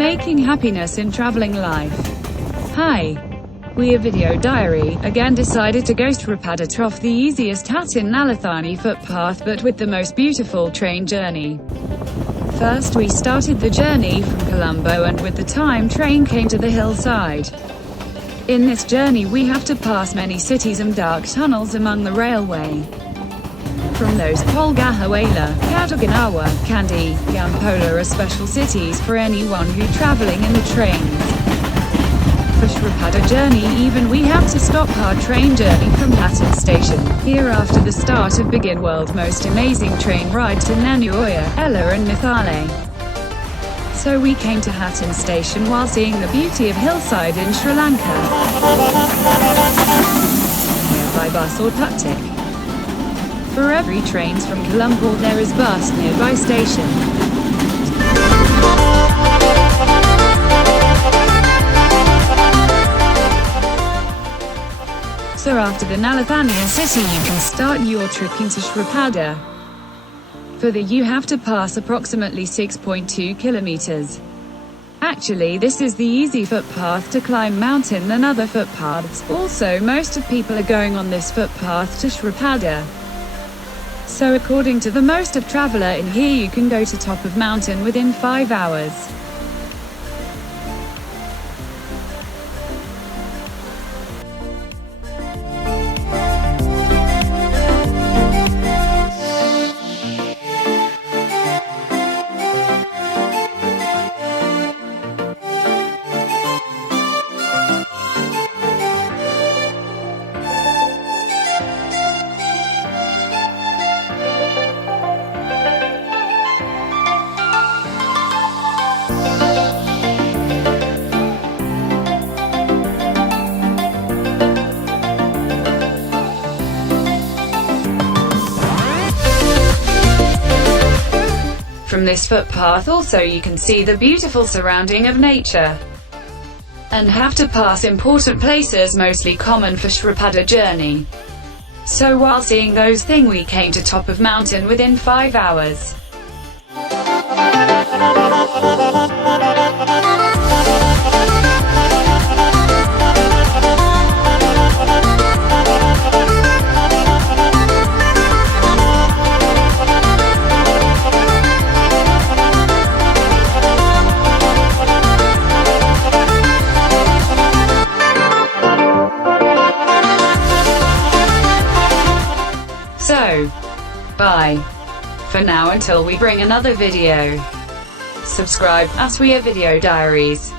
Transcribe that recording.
making happiness in traveling life. Hi. We, a video diary, again decided to go Sripada Trough, the easiest Hatton Nallathanni footpath but with the most beautiful train journey. First we started the journey from Colombo and with the time train came to the hillside. In this journey we have to pass many cities and dark tunnels among the railway. From those Polgahawela, Kataganawa, Kandy, Yampola are special cities for anyone who traveling in the trains. For Sripada journey even we have to stop our train journey from Hatton station. Here after the start of begin world most amazing train ride to Nanuoya, Ella and Mithale. So we came to Hatton station while seeing the beauty of hillside in Sri Lanka. Nearby bus or tuk-tuk. For every trains from Colombo there is bus nearby station. So after the Nallathanni city you can start your trip into Sripada. For the you have to pass approximately 6.2 kilometers. Actually this is the easy footpath to climb mountain than other footpaths, also most of people are going on this footpath to Sripada. So according to the most of traveler in here you can go to top of mountain within 5 hours. From this footpath also you can see the beautiful surrounding of nature. And have to pass important places mostly common for Sripada journey. So while seeing those things we came to top of mountain within 5 hours. So, bye. For now until we bring another video. Subscribe, as we are Video Diaries.